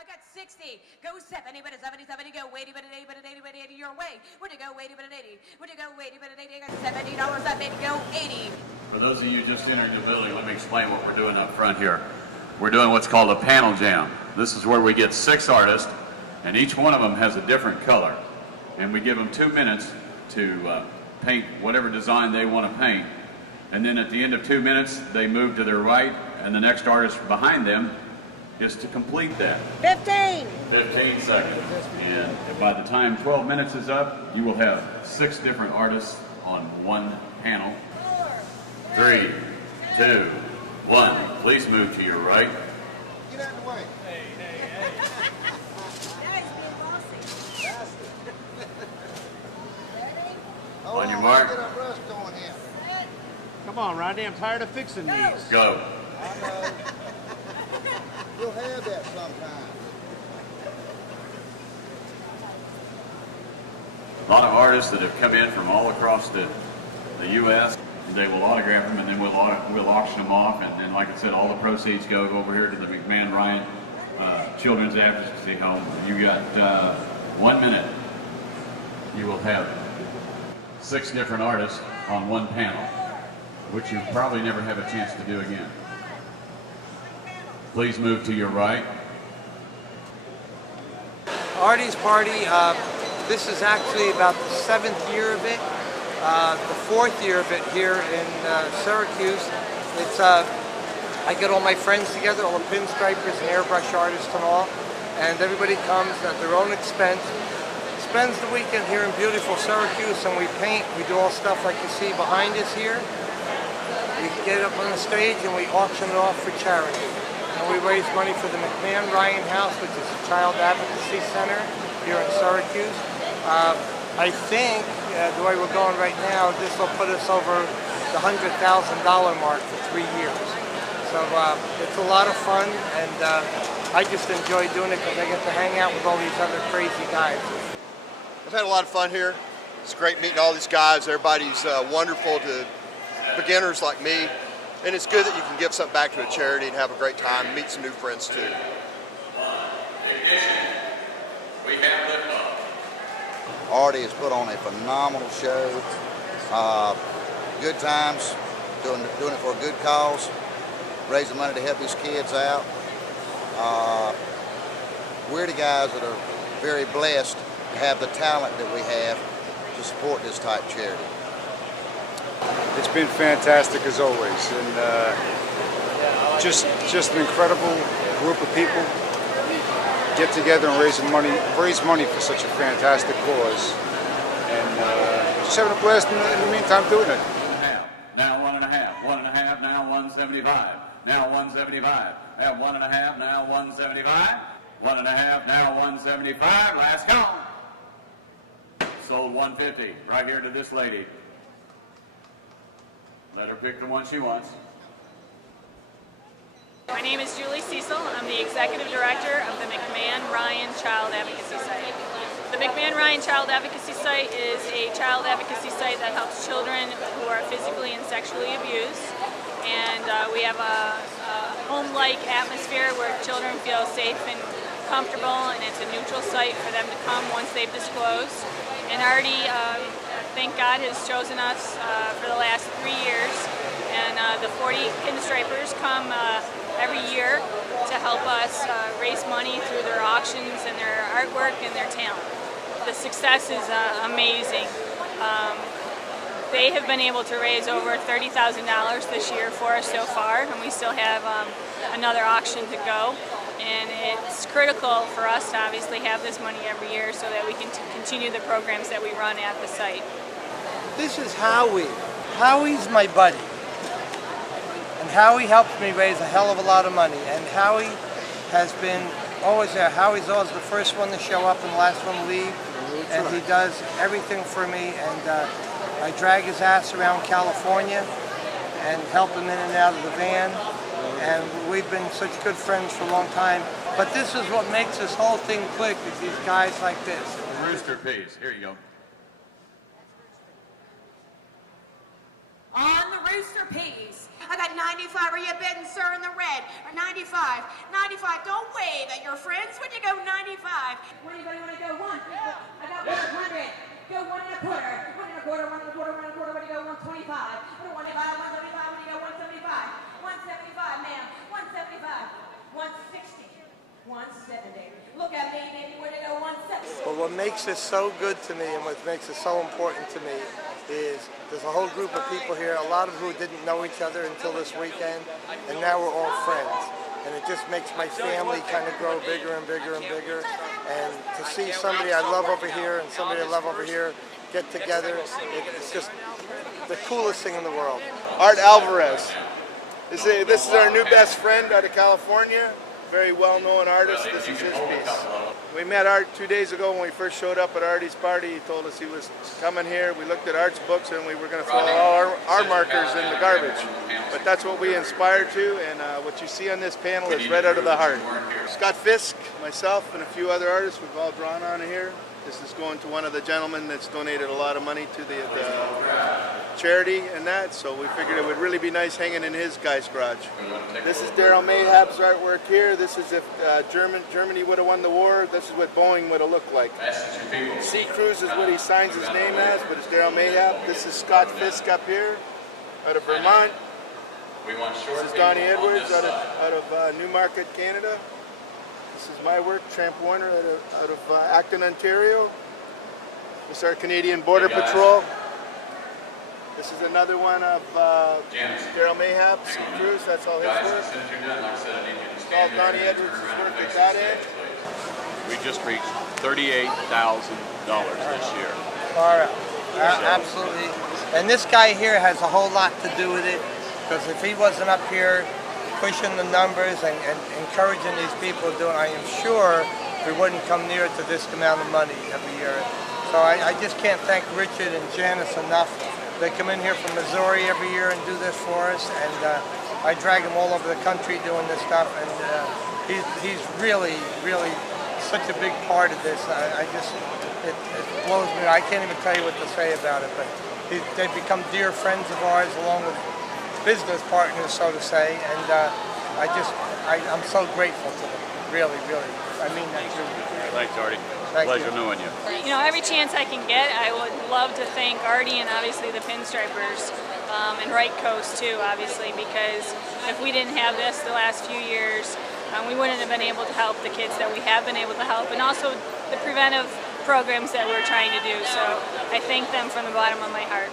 I got 60. Go 70, but a 70, 70, go 80, but an 80, but an 80, but an 80 your way. Where'd you go 80, but an 80? Where'd you go 80, but an 80? I got $70 that made go 80. For those of you just entering the building, let me explain what we're doing up front here. We're doing what's called a panel jam. This is where we get 6 artists, and each one of them has a different color. And we give them 2 minutes to paint whatever design they want to paint. And then at the end of 2 minutes, they move to their right, and the next artist behind them is to complete that. 15 seconds. And by the time 12 minutes is up, you will have 6 different artists on one panel. 3, 2, 1. Please move to your right. Get out of the way. Hey. On your mark. Get our brush going here. Come on, Rodney, I'm tired of fixing these. Go. I know. You'll have that sometime. A lot of artists that have come in from all across the U.S., they will autograph them, and then we'll auction them off, and then, like I said, all the proceeds go over here to the McMahon Ryan Children's Advocacy Home. You got 1 minute. You will have 6 different artists on one panel, which you probably never have a chance to do again. Please move to your right. Arties Party, this is actually about the 7th year of it, the 4th year of it here in Syracuse. It's I get all my friends together, all the pinstripers and airbrush artists and all, and everybody comes at their own expense, spends the weekend here in beautiful Syracuse, and we paint. We do all stuff like you see behind us here. We get up on the stage and we auction it off for charity. And we raise money for the McMahon Ryan House, which is a child advocacy center here in Syracuse. I think the way we're going right now, this will put us over the $100,000 mark for 3 years. So it's a lot of fun, and I just enjoy doing it because I get to hang out with all these other crazy guys. I've had a lot of fun here. It's great meeting all these guys. Everybody's wonderful to beginners like me. And it's good that you can give something back to a charity and have a great time and meet some new friends too. Artie has put on a phenomenal show. Good times, doing it for a good cause, raising money to help these kids out. We're the guys that are very blessed to have the talent that we have to support this type of charity. It's been fantastic as always, and just an incredible group of people get together and raise money for such a fantastic cause, and just having a blast in the meantime doing it. Now 1.5, 1.5, now 175, now 175, at 1.5, now 175, 1.5, now 175, last call. Sold 150, right here to this lady. Let her pick the one she wants. My name is Julie Cecil. I'm the Executive Director of the McMahon Ryan Child Advocacy Site. The McMahon Ryan Child Advocacy Site is a child advocacy site that helps children who are physically and sexually abused. And we have a home-like atmosphere where children feel safe and comfortable, and it's a neutral site for them to come once they've disclosed. And Artie, thank God, has chosen us for the last 3 years, and the 40 pinstripers come every year to help us raise money through their auctions and their artwork and their talent. The success is amazing. They have been able to raise over $30,000 this year for us so far, and we still have another auction to go. And it's critical for us to obviously have this money every year so that we can continue the programs that we run at the site. This is Howie. Howie's my buddy. And Howie helps me raise a hell of a lot of money. And Howie has been always there. Howie's always the first one to show up and the last one to leave. And he does everything for me. And I drag his ass around California and help him in and out of the van. And we've been such good friends for a long time. But this is what makes this whole thing click, is these guys like this. Rooster Peas, here you go. On the Rooster Peas, I got 95 95, are you bidding, sir, in the red? Or 95, 95, don't wave at your friends when you go 95. Anybody want to go one? I got 100. Go 1 1/4, 1 1/4, 1 1/4, 1 1/4, when you go 125. 125, 175, when you go 175. 175, ma'am, 175, 160, 170. Look at me, baby, when you go 170. But what makes this so good to me and what makes it so important to me is there's a whole group of people here, a lot of who didn't know each other until this weekend, and now we're all friends. And it just makes my family kind of grow bigger and bigger and bigger. And to see somebody I love over here and somebody I love over here get together, it's just the coolest thing in the world. Art Alvarez. This is our new best friend out of California. Very well-known artist. This is his piece. We met Art 2 days ago when we first showed up at Arties Party. He told us he was coming here. We looked at Art's books and we were going to throw all our markers in the garbage. But that's what we inspire to, and what you see on this panel is right out of the heart. Scott Fisk, myself, and a few other artists, we've all drawn on here. This is going to one of the gentlemen that's donated a lot of money to the charity and that, so we figured it would really be nice hanging in his guy's garage. This is Daryl Mayhab's artwork here. This is if Germany would have won the war, this is what Boeing would have looked like. Sea Cruise is what he signs his name as, but it's Daryl Mayhab. This is Scott Fisk up here, out of Vermont. This is Donnie Edwards out of Newmarket, Canada. This is my work, Tramp Warner, out of Acton, Ontario. This is our Canadian Border Patrol. This is another one of Daryl Mayhab, Sea Cruise, that's all his work. It's all Donnie Edwards' work at that end. We just reached $38,000 this year. All right. Absolutely. And this guy here has a whole lot to do with it, because if he wasn't up here pushing the numbers and encouraging these people to do it, I am sure we wouldn't come near to this amount of money every year. So I just can't thank Richard and Janice enough. They come in here from Missouri every year and do this for us, and I drag him all over the country doing this stuff, and he's really, really such a big part of this. It blows me. I can't even tell you what to say about it, but they've become dear friends of ours, along with business partners, so to say, and I'm so grateful to them. Really, really. I mean that truly. Thanks, Artie. Pleasure knowing you. You know, every chance I can get, I would love to thank Artie and obviously the Pinstripers, and Right Coast too, obviously, because if we didn't have this the last few years, we wouldn't have been able to help the kids that we have been able to help, and also the preventive programs that we're trying to do. So I thank them from the bottom of my heart.